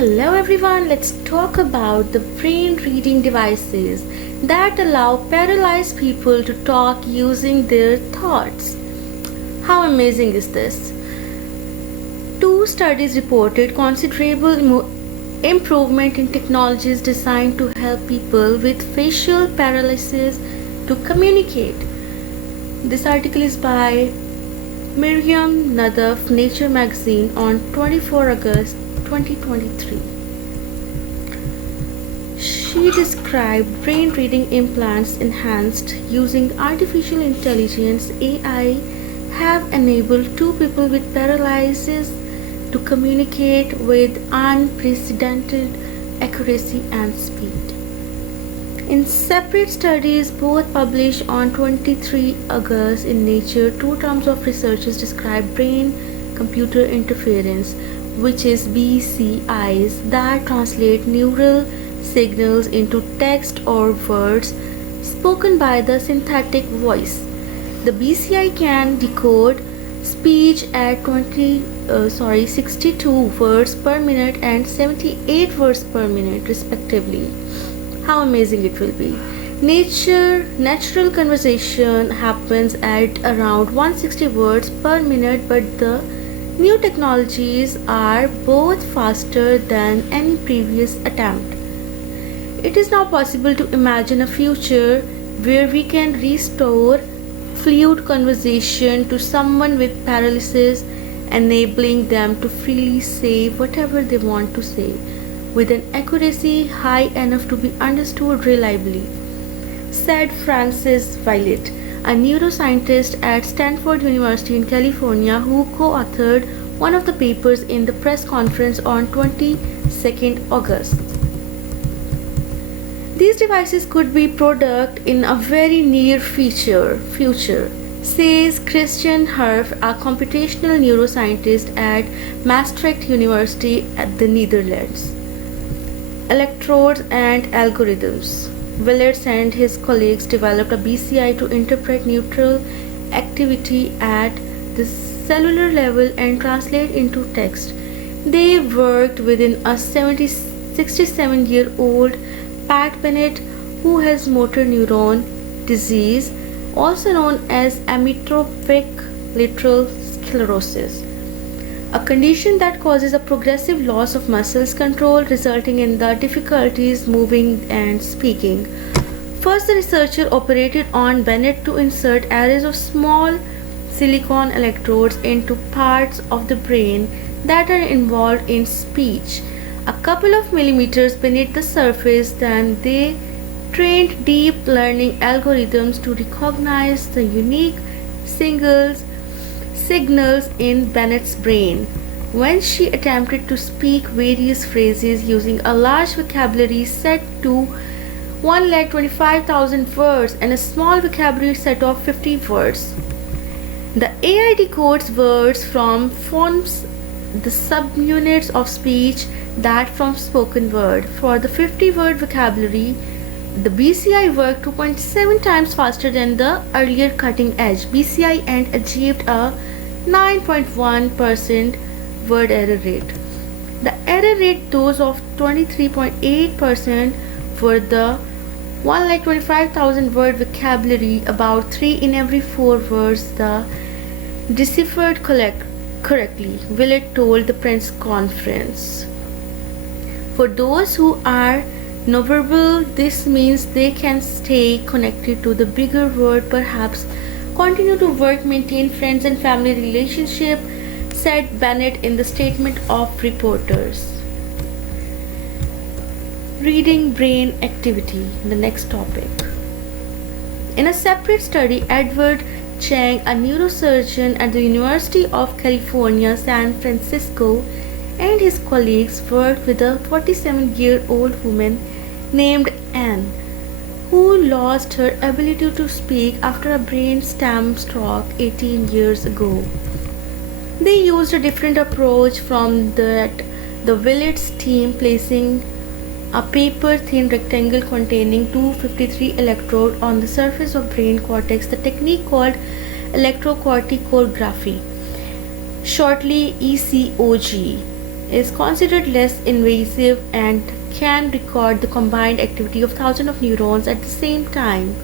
Hello everyone, let's talk about the brain reading devices that allow paralyzed people to talk using their thoughts. How amazing is this? Two studies reported considerable improvement in technologies designed to help people with facial paralysis to communicate. This article is by Miriam Nadaf, Nature magazine on 24 August 2023. She described brain reading implants enhanced using artificial intelligence AI have enabled two people with paralysis to communicate with unprecedented accuracy and speed. In separate studies, both published on 23 August in Nature, two terms of researchers describe brain-computer interference, which is BCIs, that translate neural signals into text or words spoken by the synthetic voice. The BCI can decode speech at 62 words per minute and 78 words per minute respectively. How amazing it will be. Natural conversation happens at around 160 words per minute, but the new technologies are both faster than any previous attempt. It is now possible to imagine a future where we can restore fluid conversation to someone with paralysis, enabling them to freely say whatever they want to say with an accuracy high enough to be understood reliably, said Francis Violet, a neuroscientist at Stanford University in California who co-authored one of the papers in the press conference on 22nd August. These devices could be product in a very near future, says Christian Herf, a computational neuroscientist at Maastricht University at the Netherlands. Electrodes and algorithms. Willets and his colleagues developed a BCI to interpret neutral activity at the cellular level and translate into text. They worked within a 67-year-old Pat Bennett, who has motor neuron disease, also known as amyotrophic lateral sclerosis, a condition that causes a progressive loss of muscles control, resulting in the difficulties moving and speaking. First, the researcher operated on Bennett to insert arrays of small silicon electrodes into parts of the brain that are involved in speech, a couple of millimeters beneath the surface. Then they trained deep learning algorithms to recognize the unique signals in Bennett's brain. When she attempted to speak various phrases using a large vocabulary set to 1,25,000 words and a small vocabulary set of 50 words, the AI decodes words forms the subunits of speech that from spoken word. For the 50-word vocabulary, the BCI worked 2.7 times faster than the earlier cutting edge BCI and achieved a 9.1% word error rate. The error rate those of 23.8% for the 1,25,000 word vocabulary, about 3 in every 4 words the deciphered correctly, Willett told the press conference. For those who are nonverbal, this means they can stay connected to the bigger world, perhaps continue to work, maintain friends and family relationship, said Bennett in the statement of reporters. Reading brain activity, the next topic. In a separate study, Edward Chang, a neurosurgeon at the University of California, San Francisco, and his colleagues worked with a 47-year-old woman named Anne, who lost her ability to speak after a brain stem stroke 18 years ago. They used a different approach from that the Willett's team, placing a paper-thin rectangle containing 253 electrodes on the surface of brain cortex, the technique called electrocorticography, shortly ECOG, is considered less invasive and can record the combined activity of thousands of neurons at the same time.